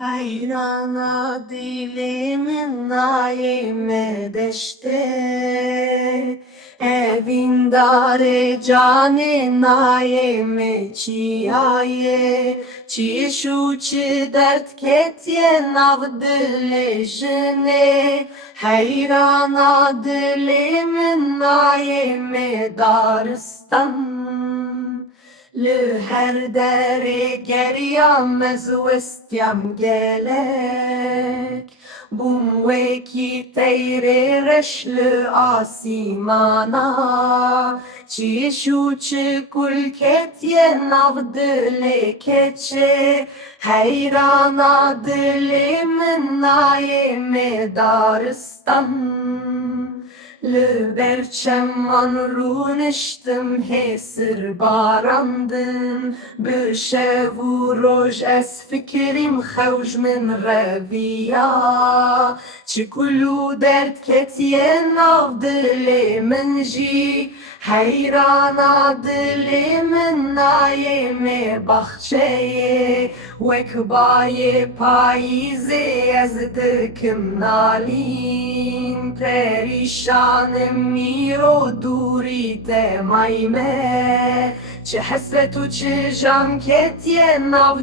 Hayrana dilimin naime deşte Evindare cane naime çiyaye Çişu çi dert ketye navdile jene Hayrana dilimin naime daristan Li her dere geriyam ez westiyam gelek Bum weki teyre reşli asimana Çişu çi kul ketye navdile keçe Heyrana dilimin naime daristan Li berçemman runiştim hesir barandın Bir şevu roj es fikrim xewj min reviya Çi kulu dert ketiye nav dilê min jî Heyrana dilê min nayê baxçeyê Wek bayê payîzê ez dikim nalîn Perişanım miro duri te mayme Çi hesret u çi jan ketiye nav